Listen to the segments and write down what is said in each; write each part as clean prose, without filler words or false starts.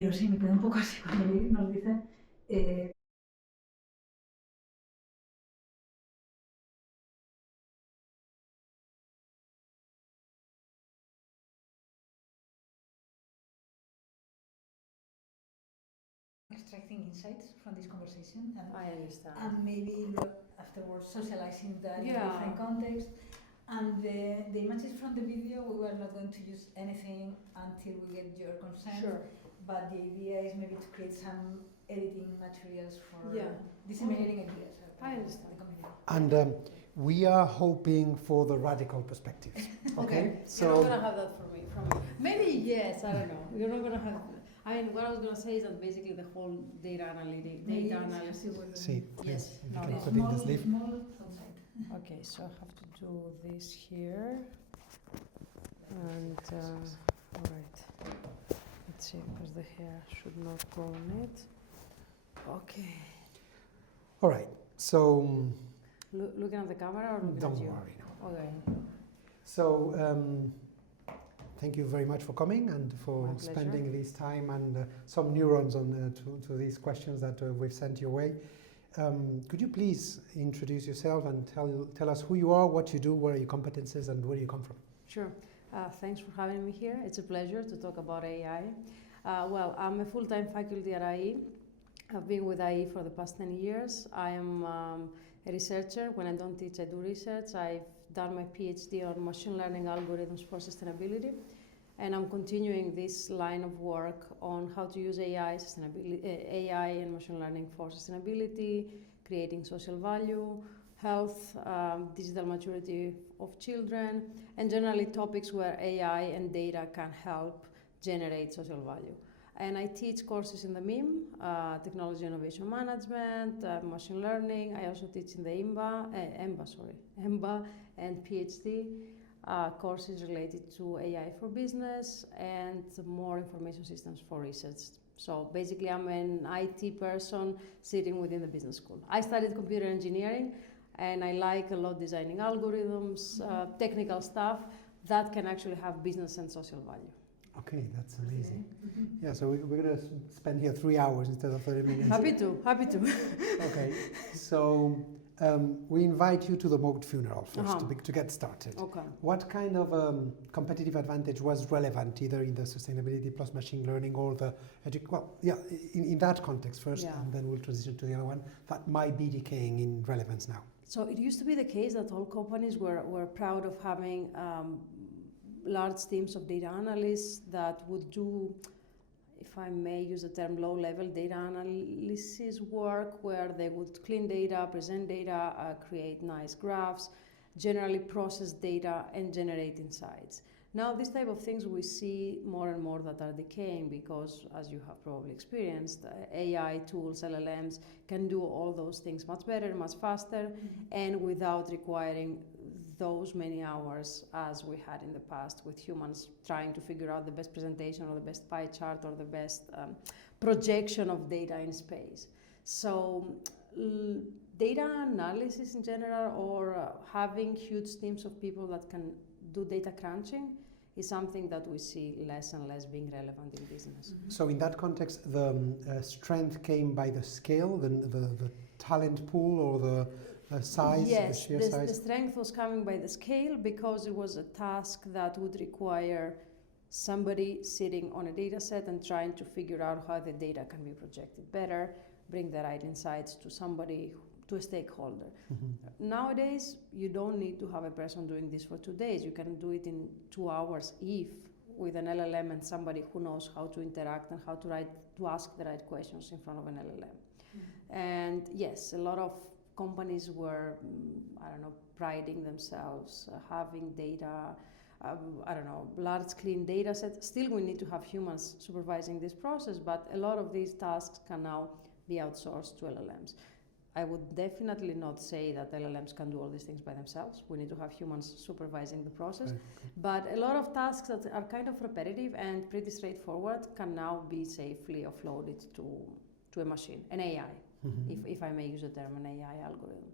Pero sí, me quedé un poco así cuando nos dice extracting insights from this conversation I understand. and maybe afterwards socializing that in Yeah. different contexts. And the images from the video, we were not going to use anything until we get your consent. Sure. But the idea is maybe to create some editing materials for Yeah. disseminating ideas. I understand. The community. And we are hoping for the radical perspectives. Okay, so you're not gonna have that from me. Maybe yes, I don't know. You're not gonna have. I mean, what I was gonna say is that basically the whole data analysis. See, Yes. if you No, can no. put in the sleeve. Small outside. Okay, so I have to do this here, and all right. Let's see, because the hair should not go on it. Okay. All right, so Looking at the camera or looking don't at you? worry. No. Okay. So thank you very much for coming and for My pleasure. spending this time and some neurons on to these questions that we've sent your way. Could you please introduce yourself and tell us who you are, what you do, what are your competences, and where you come from? Sure. Thanks for having me here. It's a pleasure to talk about AI. Well, I'm a full-time faculty at IE. I've been with IE for the past 10 years. I am a researcher. When I don't teach, I do research. I've done my PhD on machine learning algorithms for sustainability. And I'm continuing this line of work on how to use AI and machine learning for sustainability, creating social value, health, digital maturity of children, and generally topics where AI and data can help generate social value. And I teach courses in the MIM, Technology Innovation Management, Machine Learning. I also teach in the EMBA and PhD courses related to AI for business and more information systems for research. So basically I'm an IT person sitting within the business school. I studied computer engineering and I like a lot designing algorithms, technical stuff that can actually have business and social value. Okay, that's amazing. Yeah, so we're going to spend here 3 hours instead of 30 minutes. Happy to. Okay, so we invite you to the mocked funeral first to get started. Okay. What kind of competitive advantage was relevant either in the sustainability plus machine learning or the in that context first, and then we'll transition to the other one that might be decaying in relevance now? So it used to be the case that all companies were proud of having large teams of data analysts that would do, if I may use the term, low-level data analysis work, where they would clean data, present data, create nice graphs, generally process data, and generate insights. Now, this type of things we see more and more that are decaying because, as you have probably experienced, AI tools, LLMs, can do all those things much better, much faster, and without requiring those many hours as we had in the past with humans trying to figure out the best presentation or the best pie chart or the best projection of data in space. So data analysis in general or having huge teams of people that can do data crunching is something that we see less and less being relevant in business. So in that context, the strength came by the scale, the talent pool, or the size, yes, the sheer size? The strength was coming by the scale because it was a task that would require somebody sitting on a data set and trying to figure out how the data can be projected better, bring the right insights to somebody, to a stakeholder. Nowadays, you don't need to have a person doing this for 2 days. You can do it in 2 hours if with an LLM and somebody who knows how to interact and how to ask the right questions in front of an LLM. And yes, a lot of companies were, priding themselves, having data, large clean data sets. Still, we need to have humans supervising this process, but a lot of these tasks can now be outsourced to LLMs. I would definitely not say that LLMs can do all these things by themselves. We need to have humans supervising the process. Okay. But a lot of tasks that are kind of repetitive and pretty straightforward can now be safely offloaded to a machine, an AI. If I may use the term, an AI algorithm.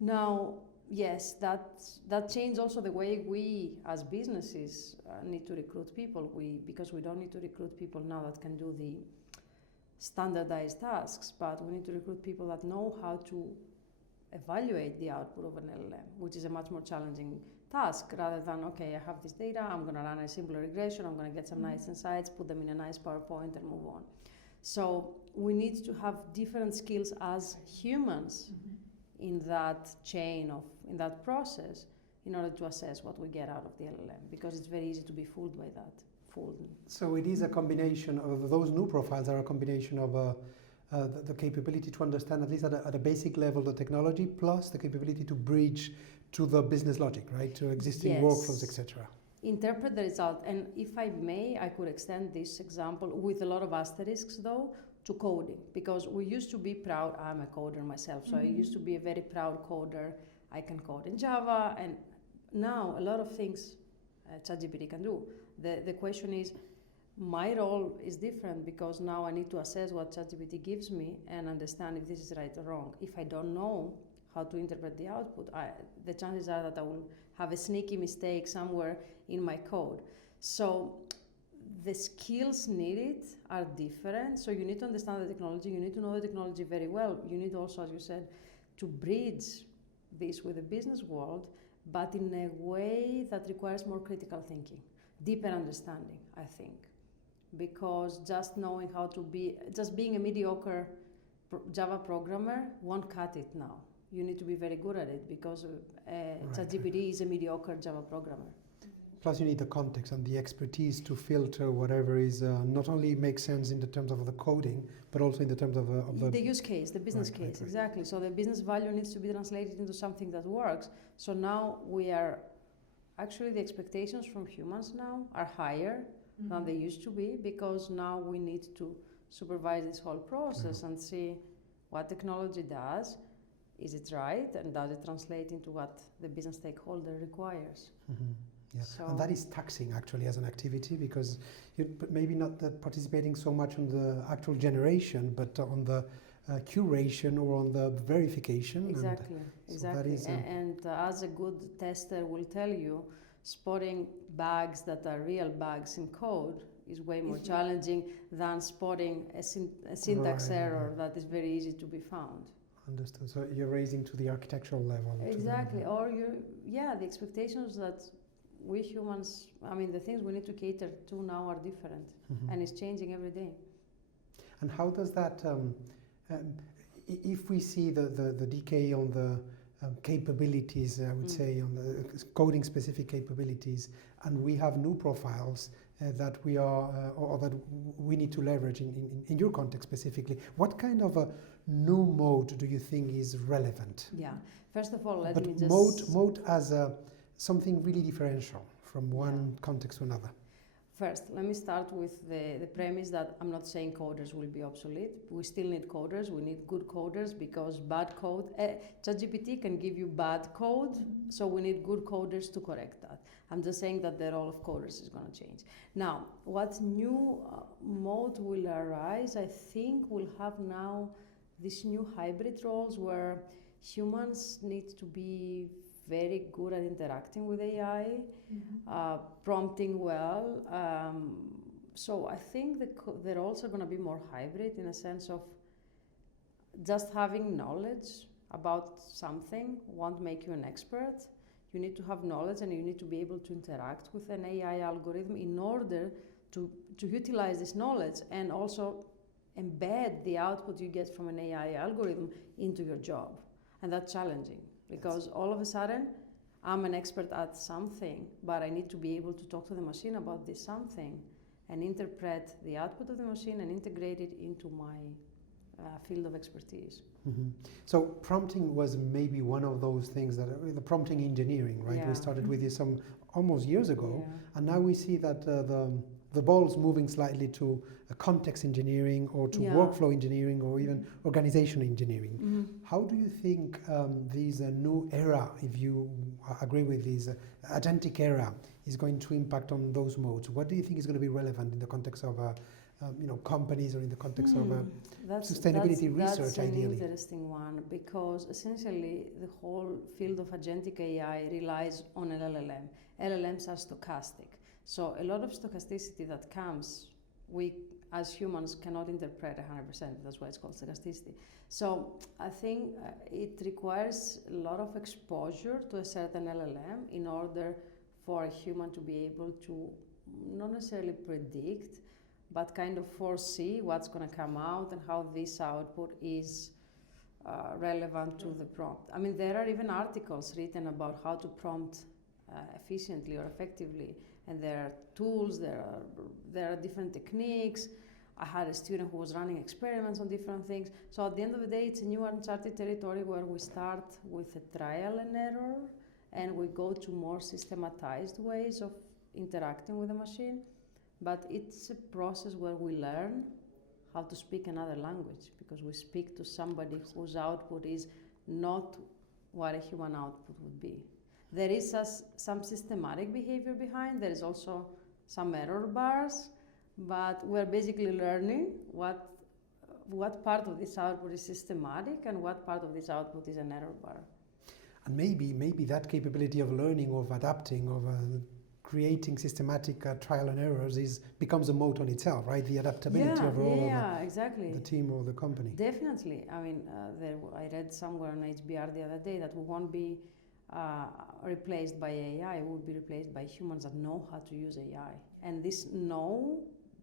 Now, yes, that changed also the way we as businesses need to recruit people. Because we don't need to recruit people now that can do the standardized tasks, but we need to recruit people that know how to evaluate the output of an LLM, which is a much more challenging task rather than, okay, I have this data, I'm going to run a simple regression, I'm going to get some nice insights, put them in a nice PowerPoint and move on. So we need to have different skills as humans in that chain in that process in order to assess what we get out of the LLM, because it's very easy to be fooled by that. So it is a combination of those new profiles are a combination of the capability to understand, at least at a basic level, the technology, plus the capability to bridge to the business logic, right, to existing workflows, etc. Interpret the result. And if I may, I could extend this example with a lot of asterisks, though, to coding, because we used to be proud. I'm a coder myself, so I used to be a very proud coder. I can code in Java, and now a lot of things ChatGPT can do. The question is, my role is different, because now I need to assess what ChatGPT gives me and understand if this is right or wrong. If I don't know how to interpret the output, the chances are that I will have a sneaky mistake somewhere in my code. So the skills needed are different. So you need to understand the technology, you need to know the technology very well. You need also, as you said, to bridge this with the business world, but in a way that requires more critical thinking, deeper understanding, I think. Because just knowing how to just being a mediocre Java programmer won't cut it now. You need to be very good at it, because ChatGPT is a mediocre Java programmer. Plus you need the context and the expertise to filter whatever is not only makes sense in the terms of the coding, but also in the terms of the use case, the business case, right. Exactly. So the business value needs to be translated into something that works. So now actually the expectations from humans now are higher than they used to be, because now we need to supervise this whole process and see what technology does. Is it right? And does it translate into what the business stakeholder requires? Yeah. So and that is taxing actually as an activity, because you're maybe not participating so much on the actual generation, but on the curation or on the verification. Exactly. And as a good tester will tell you, spotting bugs that are real bugs in code is way more challenging than spotting a syntax error that is very easy to be found. Understood. So you're raising to the architectural level. Exactly. Or the expectations that we humans, the things we need to cater to now are different, and it's changing every day. And how does that, if we see the decay on the capabilities, I would say, on the coding specific capabilities, and we have new profiles that we are, or that we need to leverage in your context specifically, what kind of a new mode do you think is relevant? Yeah, first of all, let me just... mode as something really differential from one context to another. First, let me start with the premise that I'm not saying coders will be obsolete. We still need coders. We need good coders, because bad code, ChatGPT can give you bad code, so we need good coders to correct that. I'm just saying that the role of coders is going to change. Now, what new mode will arise? I think we'll have now these new hybrid roles where humans need to be very good at interacting with AI, prompting well. So I think the roles are going to be more hybrid, in a sense of just having knowledge about something won't make you an expert. You need to have knowledge, and you need to be able to interact with an AI algorithm in order to utilize this knowledge and also embed the output you get from an AI algorithm into your job. And that's challenging, because all of a sudden I'm an expert at something, but I need to be able to talk to the machine about this something and interpret the output of the machine and integrate it into my field of expertise. So prompting was maybe one of those things that the prompting engineering, right? We started with this some almost years ago, and now we see that the ball's moving slightly to context engineering, or to workflow engineering, or even organizational engineering. How do you think this new era, if you agree with this agentic era, is going to impact on those modes? What do you think is going to be relevant in the context of companies or in the context of That's sustainability research, that's ideally? an interesting one, because essentially the whole field of agentic AI relies on an LLM. LLMs are stochastic. So a lot of stochasticity that comes, we as humans cannot interpret 100%. That's why it's called stochasticity. So I think it requires a lot of exposure to a certain LLM in order for a human to be able to not necessarily predict, but kind of foresee what's going to come out and how this output is relevant to the prompt. I mean, there are even articles written about how to prompt efficiently or effectively, and there are tools, there are different techniques. I had a student who was running experiments on different things. So at the end of the day, it's a new uncharted territory where we start with a trial and error, and we go to more systematized ways of interacting with the machine. But it's a process where we learn how to speak another language, because we speak to somebody whose output is not what a human output would be. There is some systematic behavior behind. There is also some error bars, but we're basically learning what part of this output is systematic and what part of this output is an error bar. And maybe that capability of learning, of adapting, of creating systematic trial and errors becomes a moat on itself, right? The adaptability overall of exactly. the team or the company. Definitely. I mean, I read somewhere on HBR the other day that we won't be replaced by AI. We will be replaced by humans that know how to use AI. And this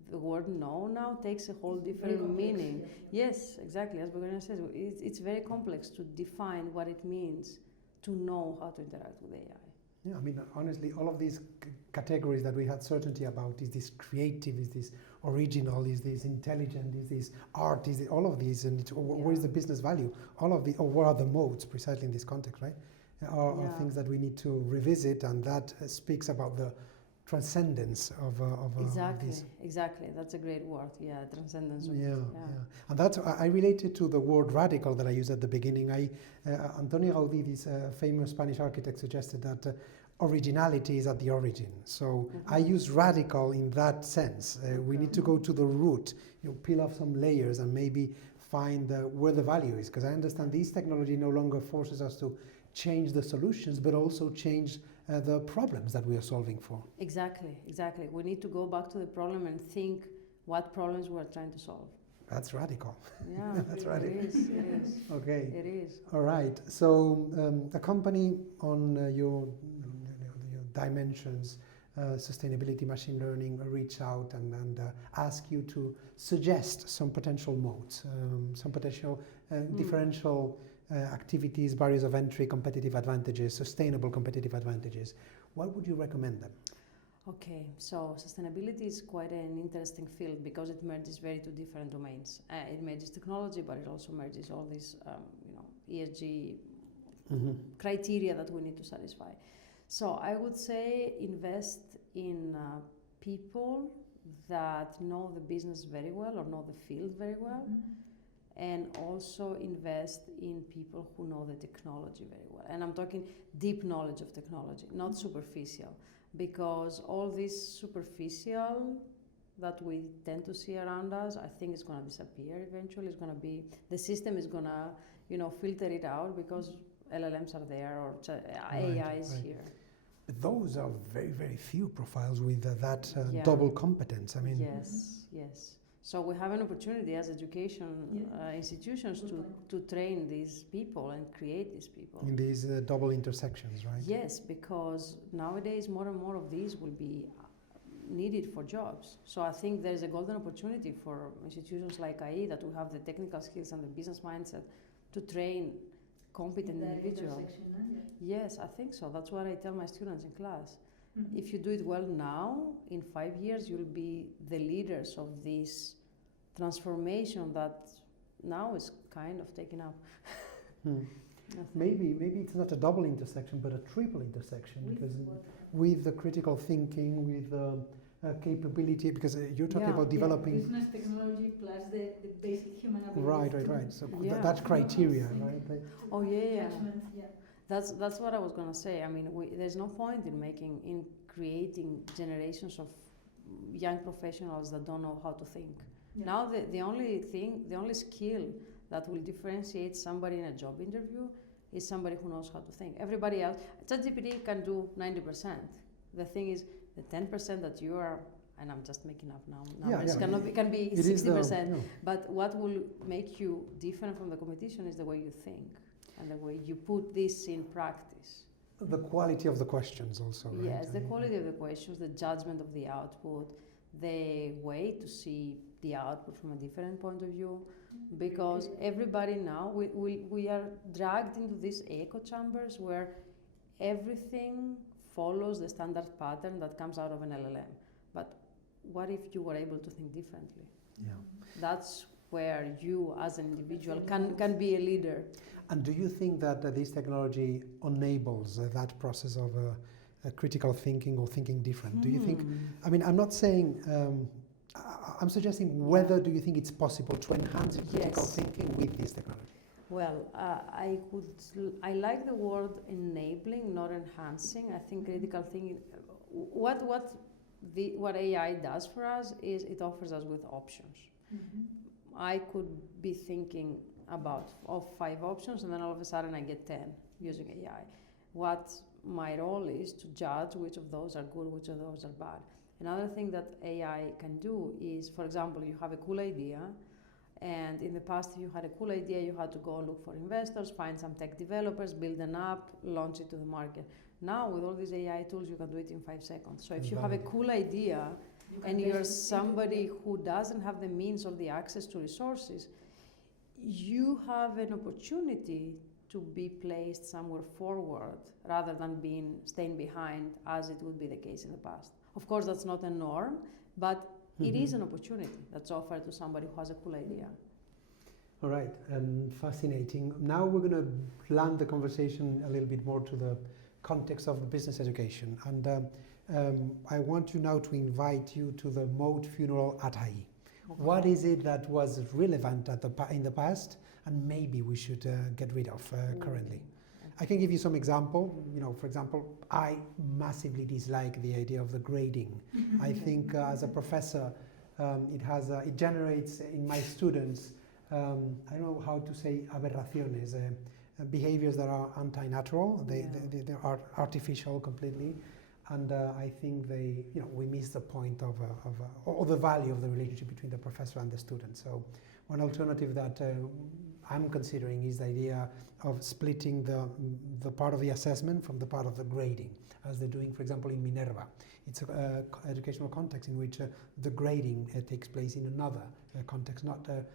the word know now takes a whole different meaning. Yeah. Yes, exactly. As Bogdana says, it's very complex to define what it means to know how to interact with AI. Yeah, I mean, honestly, all of these categories that we had certainty about, is this creative, is this original, is this intelligent, is this art, is it all of these, and where is the business value? All of the, or what are the modes precisely in this context, right? Are things that we need to revisit, and that speaks about the transcendence of these. Exactly. That's a great word. Yeah, transcendence. And that's I related to the word radical that I used at the beginning. Antonio Gaudí, this famous Spanish architect, suggested that originality is at the origin. So I use radical in that sense. We need to go to the root, peel off some layers and maybe find where the value is. Because I understand this technology no longer forces us to change the solutions, but also change the problems that we are solving for. Exactly. We need to go back to the problem and think what problems we're trying to solve. That's radical. Yeah, that's radical. It is. Okay. It is. All right. So a company on your dimensions, sustainability, machine learning, reach out and ask you to suggest some potential modes, some potential differential activities, barriers of entry, competitive advantages, sustainable competitive advantages. What would you recommend them? Okay, so sustainability is quite an interesting field because it merges two different domains. It merges technology, but it also merges all these, ESG criteria that we need to satisfy. So I would say invest in people that know the business very well or know the field very well. And also invest in people who know the technology very well. And I'm talking deep knowledge of technology, not superficial, because all this superficial that we tend to see around us, I think is going to disappear eventually. It's going to be, the system is going to, filter it out because LLMs are there or AI is here. Those are very, very few profiles with that double competence. I mean, yes. So we have an opportunity as education institutions to train these people and create these people. In these double intersections, right? Yes, because nowadays more and more of these will be needed for jobs. So I think there's a golden opportunity for institutions like IE that will have the technical skills and the business mindset to train competent individuals. Yes, I think so. That's what I tell my students in class. If you do it well now, in 5 years you'll be the leaders of this transformation that now is kind of taken up. Maybe it's not a double intersection, but a triple intersection, because with the critical thinking, with capability, because you're talking about developing business technology plus the basic human ability. Right. So that criteria, right? That's what I was going to say. I mean, there's no point in creating generations of young professionals that don't know how to think. Yeah. Now the only skill that will differentiate somebody in a job interview is somebody who knows how to think. Everybody else, ChatGPT can do 90%. The thing is, the 10% that you are, and I'm just making up now, numbers, can be 60%. But what will make you different from the competition is the way you think and the way you put this in practice. The quality of the questions also, right? Yes, the quality of the questions, the judgment of the output, the way to see the output from a different point of view, because everybody now, we are dragged into these echo chambers where everything follows the standard pattern that comes out of an LLM. But what if you were able to think differently? Yeah. That's where you as an individual can be a leader. And do you think that this technology enables that process of critical thinking or thinking different? Do you think, I mean, I'm not saying, I'm suggesting whether do you think it's possible to enhance critical thinking with this technology? Well, I like the word enabling, not enhancing. I think critical thinking, what AI does for us is it offers us with options. I could be thinking about 5 options and then all of a sudden I get 10 using AI. What my role is to judge which of those are good, which of those are bad. Another thing that AI can do is, for example, you have a cool idea, and in the past if you had a cool idea, you had to go and look for investors, find some tech developers, build an app, launch it to the market. Now with all these AI tools, you can do it in 5 seconds. So if you have a cool idea and you're somebody who doesn't have the means or the access to resources, you have an opportunity to be placed somewhere forward rather than staying behind as it would be the case in the past. Of course, that's not a norm, but it is an opportunity that's offered to somebody who has a cool idea. All right, fascinating. Now we're going to land the conversation a little bit more to the context of the business education. And I want you now to invite you to the Mode funeral at HAI. Okay. What is it that was relevant in the past and maybe we should get rid of currently? I can give you some example. You know, for example, I massively dislike the idea of the grading. I think as a professor, it generates in my students, I don't know how to say aberraciones, behaviors that are anti-natural. They are artificial completely. And I think we miss the point or the value of the relationship between the professor and the student. So one alternative that I'm considering is the idea of splitting the part of the assessment from the part of the grading, as they're doing, for example, in Minerva. It's an educational context in which the grading takes place in another context, not a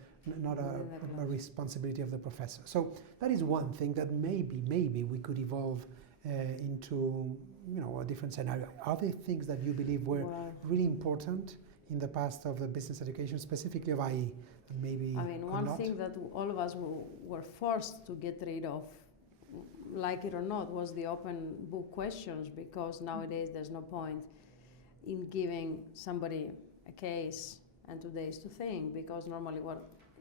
responsibility of the professor. So that is one thing that maybe we could evolve into a different scenario. Are there things that you believe were really important in the past of the business education, specifically of IE? Maybe I mean, one thing that all of us were forced to get rid of, like it or not, was the open book questions, because nowadays there's no point in giving somebody a case and 2 days to think, because normally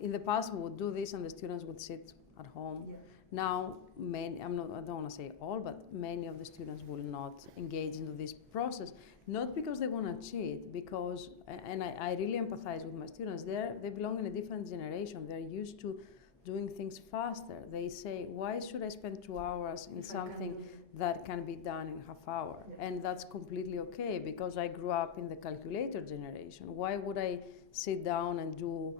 in the past we would do this and the students would sit at home. Yeah. Now, I don't want to say all, but many of the students will not engage into this process, not because they want to cheat, because, and I really empathize with my students, they belong in a different generation. They're used to doing things faster. They say, why should I spend 2 hours in something that can be done in half hour? Yeah. And that's completely okay, because I grew up in the calculator generation. Why would I sit down and do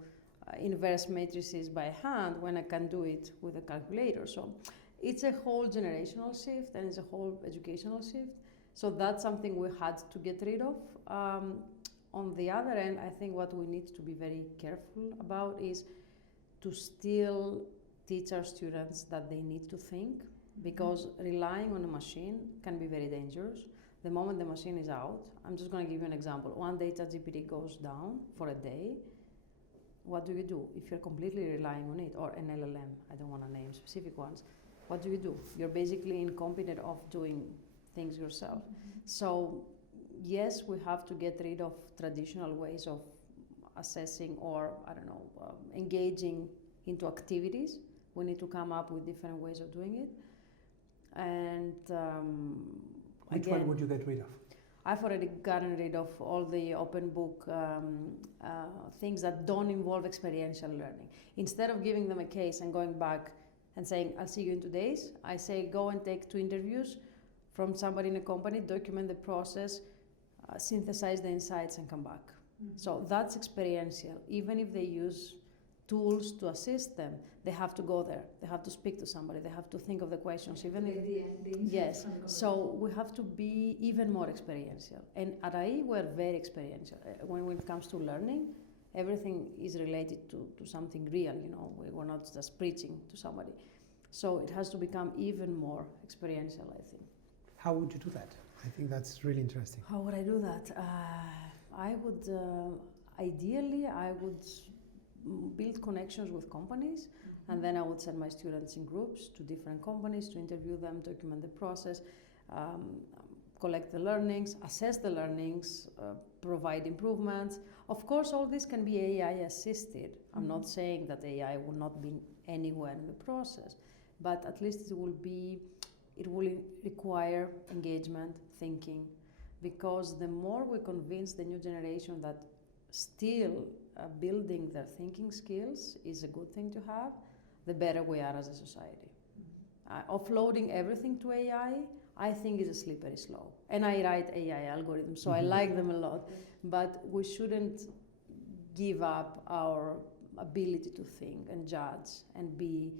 inverse matrices by hand when I can do it with a calculator? So it's a whole generational shift, and it's a whole educational shift. So that's something we had to get rid of. On the other end, I think what we need to be very careful about is to still teach our students that they need to think, because relying on a machine can be very dangerous. The moment the machine is out, I'm just going to give you an example. One day ChatGPT goes down for a day. What do you do if you're completely relying on it, or an LLM? I don't want to name specific ones. What do you do? You're basically incompetent of doing things yourself. So yes, we have to get rid of traditional ways of assessing or, engaging into activities. We need to come up with different ways of doing it. And which one would you get rid of? I've already gotten rid of all the open book things that don't involve experiential learning. Instead of giving them a case and going back and saying, I'll see you in 2 days, I say, go and take 2 interviews from somebody in a company, document the process, synthesize the insights and come back. So that's experiential. Even if they use tools to assist them, they have to go there. They have to speak to somebody. They have to think of the questions. Even if, yes. So we have to be even more experiential. And at IE, we're very experiential. When it comes to learning, everything is related to something real. You know, we're not just preaching to somebody. So it has to become even more experiential, I think. How would you do that? I think that's really interesting. How would I do that? I would, ideally, I would build connections with companies, and then I would send my students in groups to different companies to interview them, document the process, collect the learnings, assess the learnings, provide improvements. Of course, all this can be AI assisted. I'm not saying that AI will not be anywhere in the process, but at least it will require engagement, thinking, because the more we convince the new generation that still building their thinking skills is a good thing to have, the better we are as a society. Offloading everything to AI, I think is a slippery slope. And I write AI algorithms, so I like them a lot. But we shouldn't give up our ability to think and judge and be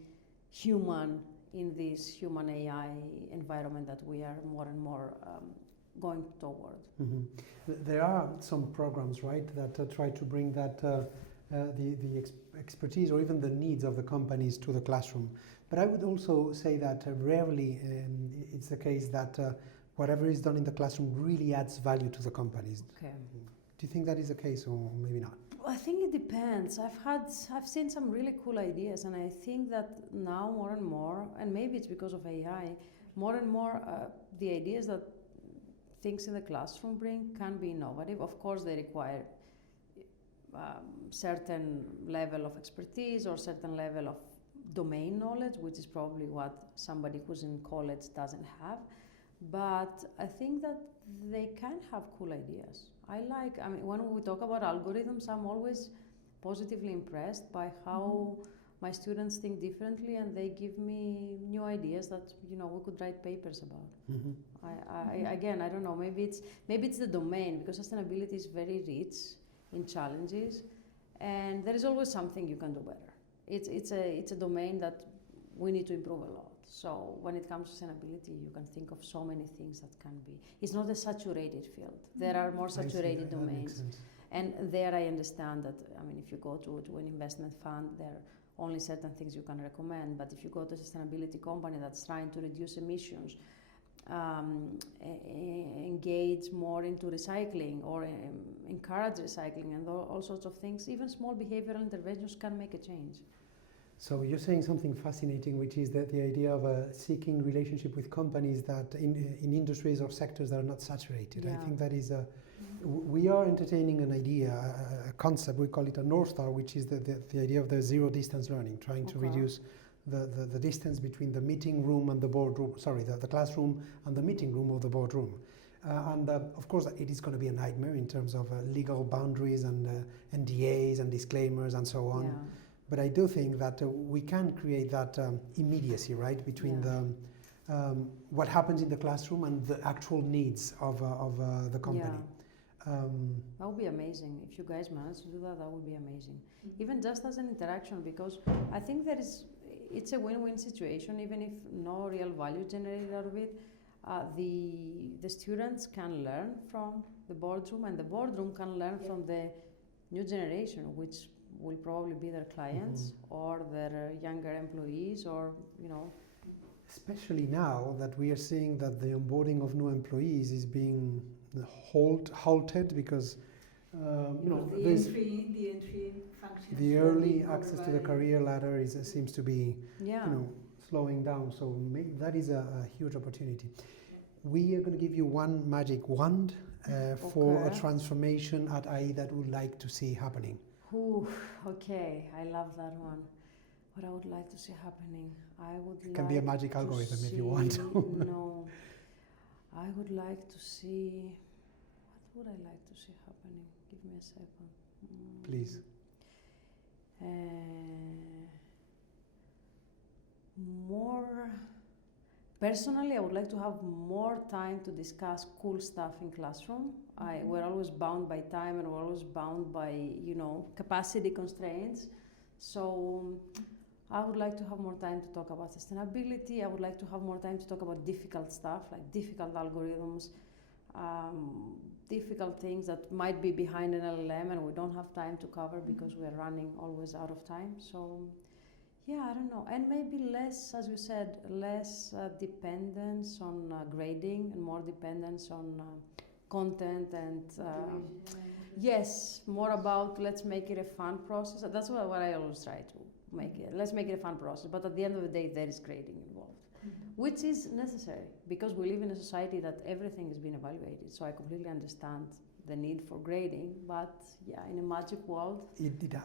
human in this human AI environment that we are more and more going toward. There are some programs, right, that try to bring that the expertise or even the needs of the companies to the classroom. But I would also say that rarely it's the case that whatever is done in the classroom really adds value to the companies. Okay. Do you think that is the case, or maybe not? I think it depends. I've seen some really cool ideas, and I think that now more and more, and maybe it's because of AI, more and more the ideas that things in the classroom bring can be innovative. Of course, they require certain level of expertise or certain level of domain knowledge, which is probably what somebody who's in college doesn't have. But I think that they can have cool ideas. I mean, when we talk about algorithms, I'm always positively impressed by how my students think differently, and they give me new ideas that, you know, we could write papers about. Again, I don't know, maybe it's the domain, because sustainability is very rich in challenges, and there is always something you can do better. It's a domain that we need to improve a lot. So when it comes to sustainability, you can think of so many things that can be. It's not a saturated field. There are more saturated domains. And there I understand that, I mean, if you go to an investment fund, there are only certain things you can recommend. But if you go to a sustainability company that's trying to reduce emissions, engage more into recycling or encourage recycling and all sorts of things, even small behavioral interventions can make a change. So you're saying something fascinating, which is that the idea of seeking relationship with companies that in industries or sectors that are not saturated. Yeah. I think that is we are entertaining an idea, a concept, we call it a North Star, which is the idea of the zero distance learning, trying to reduce the distance between the meeting room and the boardroom, the classroom and the meeting room or the boardroom. And of course, it is going to be a nightmare in terms of legal boundaries and NDAs and disclaimers and so on. Yeah. But I do think that we can create that immediacy, right, between what happens in the classroom and the actual needs of the company. That would be amazing. If you guys manage to do that, that would be amazing. Even just as an interaction, because I think it's a win-win situation, even if no real value generated out of it. The students can learn from the boardroom, and the boardroom can learn from the new generation, which will probably be their clients or their younger employees, or, you know. Especially now that we are seeing that the onboarding of new employees is being halted because you know, the entry function. The early access to the career ladder seems to be you know, slowing down. So that is a huge opportunity. We are going to give you one magic wand for a transformation at IE that we would like to see happening. Ooh, okay, I love that one. What I would like to see happening, it can be a magic algorithm if you want. No, I would like to see. would I like to see happening? Give me a second. Please. More. Personally, I would like to have more time to discuss cool stuff in classroom. We're always bound by time, and we're always bound by, capacity constraints. So I would like to have more time to talk about sustainability. I would like to have more time to talk about difficult stuff, like difficult algorithms, difficult things that might be behind an LLM, and we don't have time to cover because we're running always out of time. So yeah, I don't know. And maybe less, as you said, less dependence on grading and more dependence on content and yes, more about let's make it a fun process. That's what I always try to make it. Let's make it a fun process. But at the end of the day, there is grading involved, which is necessary because we live in a society that everything is being evaluated. So I completely understand the need for grading, but yeah, in a magic world.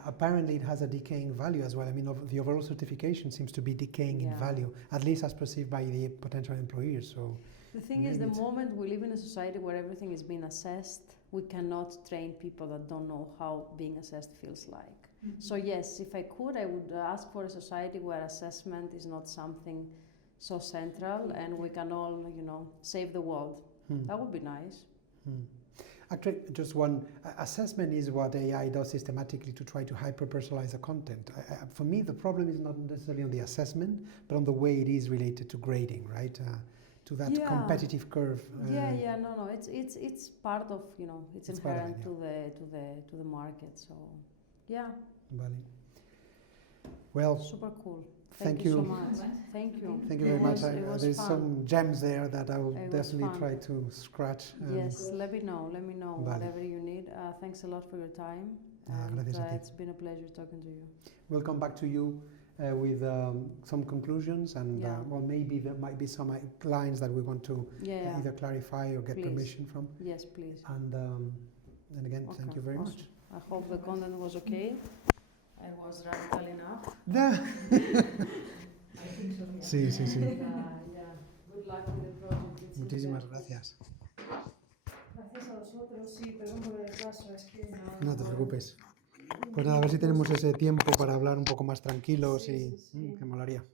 Apparently it has a decaying value as well. I mean, the overall certification seems to be decaying in value, at least as perceived by the potential employers. So the thing is, the moment we live in a society where everything is being assessed, we cannot train people that don't know how being assessed feels like. So yes, if I could, I would ask for a society where assessment is not something so central and we can all, save the world. That would be nice. Actually, just one, assessment is what AI does systematically to try to hyper-personalize the content. For me, the problem is not necessarily on the assessment, but on the way it is related to grading, right? To that competitive curve. No, it's part of, it's inherent to the market. So, yeah. Vale. Well, super cool. Thank you you so much. Thank you. Thank you very much. There's fun. some gems there that I will definitely fun. try to scratch. Yes, let me know. Vale. Whatever you need. Thanks a lot for your time. It's been a pleasure talking to you. We'll come back to you with some conclusions and well, maybe there might be some lines that we want to either clarify or get permission from. Yes, please. And again, thank you very much. I hope the content was okay. I was radical enough. Sí. Good luck with the project. Muchísimas gracias. Gracias a vosotros. Sí, perdón por el retraso. Es que no te preocupes. Pues nada, a ver si tenemos ese tiempo para hablar un poco más tranquilos y que molaría.